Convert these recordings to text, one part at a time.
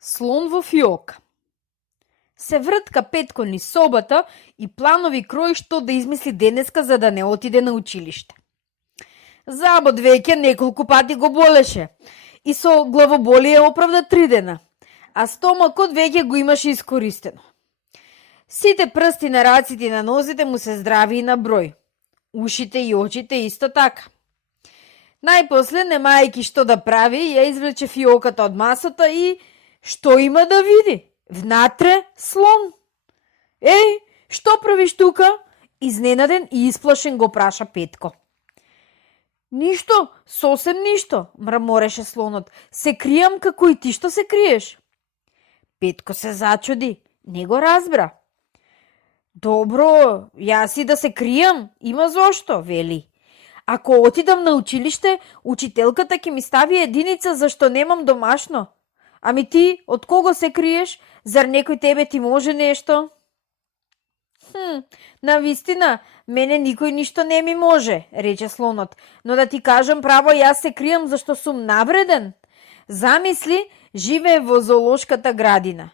Слон во фиока. Се вртка Петко низ собата и планови крои што да измисли денеска за да не отиде на училиште. Забот веќе неколку пати го болеше и со главоболие оправда 3 дена, а стомакот веќе го имаше искористено. Сите прсти на раците и на нозите му се здрави и на број. Ушите и очите исто така. Најпосле, немајќи што да прави, ја извлече фиоката од масата и што има да види? Внатре слон. Еј, што правиш тука? Изненаден и исплашен го праша Петко. Ништо, сосем ништо, мрамореше слонот. Се кријам како и ти што се криеш. Петко се зачуди, не го разбра. Добро, јас и да се кријам, има зошто, вели. Ако отидам на училиште, учителката ќе ми стави единица зашто немам домашно. Ами ти, од кого се криеш? Зар некој тебе ти може нешто? Навистина, мене никој ништо не ми може, рече слонот, но да ти кажам право, јас се кријам зашто сум навреден. Замисли, живее во зоолошката градина.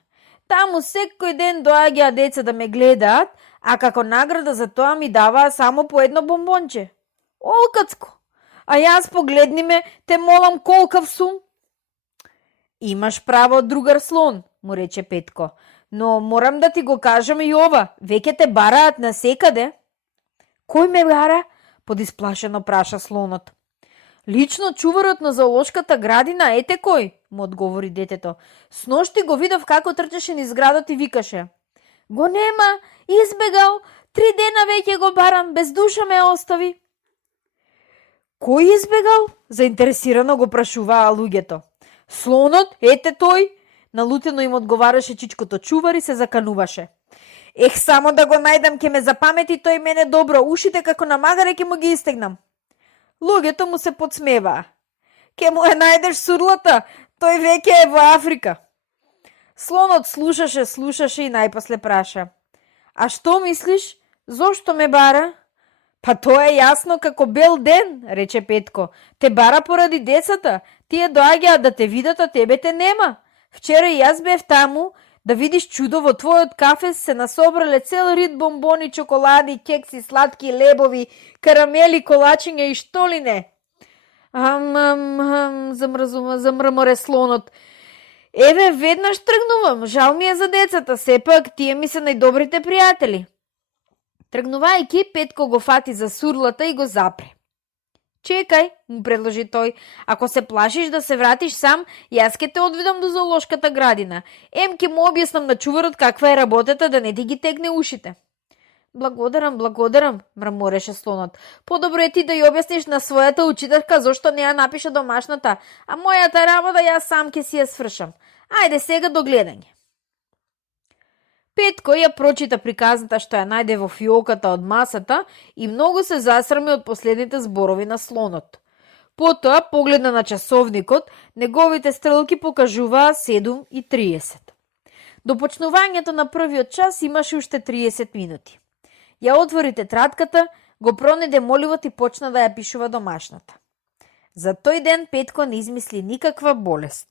Таму секој ден доаѓаа деца да ме гледаат, а како награда за тоа ми даваа само по едно бомбонче. Олкацко, а јас погледни ме, те молам колкав сум. Имаш право, другар слон, му рече Петко, но морам да ти го кажам и ова, веќе те бараат насекаде. Кој ме бара? Подисплашено праша слонот. Лично чуварот на зоолошката градина, ете кој, му одговори детето. Сношти го видов како трчеше низ градот и викаше. Го нема, избегал, 3 дена веќе го барам, без душа ме остави. Кој избегал? Заинтересирано го прашуваа луѓето. Слонот, ете тој, налутено им одговараше чичкото чувар и се закануваше. Ех, само да го најдам, ке ме запамети тој мене добро, ушите како на магаре ке му ги истегнам. Луѓето му се подсмеваа. Ке му најдеш сурлата, тој веќе е во Африка. Слонот слушаше и најпосле праша. А што мислиш? Зошто ме бара? Па тоа е јасно како бел ден, рече Петко. Те бара поради децата. Тие доаѓаат да те видат, а тебе те нема. Вчера и јас бев таму, да видиш чудо, во твојот кафес се насобрале цел рид бомбони, чоколади, кекси, сладки лебови, карамели, колачиња и што ли не. Замрморе слонот. Еве, веднаш тргнувам, жал ми е за децата, сепак тие ми се најдобрите пријатели. Тргнувајќи, Петко го фати за сурлата и го запре. Чекај, му предложи тој, ако се плашиш да се вратиш сам, јас ке те одведам до зоолошката градина. Ке му објаснам на чуварот каква е работата, да не ти ги тегне ушите. Благодарам, мрамореше слонот. Подобро е ти да ја објасниш на својата учителка зошто не ја напиша домашната, а мојата работа јас сам ке си ја свршам. Ајде сега до гледање. Петко ја прочита приказната што ја најде во фиоката од масата и многу се засрами од последните зборови на слонот. Потоа погледна на часовникот, неговите стрелки покажуваа 7:30. До почнувањето на првиот час имаше уште 30 минути. Ја отвори тетратката, го пронеде моливот и почна да ја пишува домашната. За тој ден Петко не измисли никаква болест.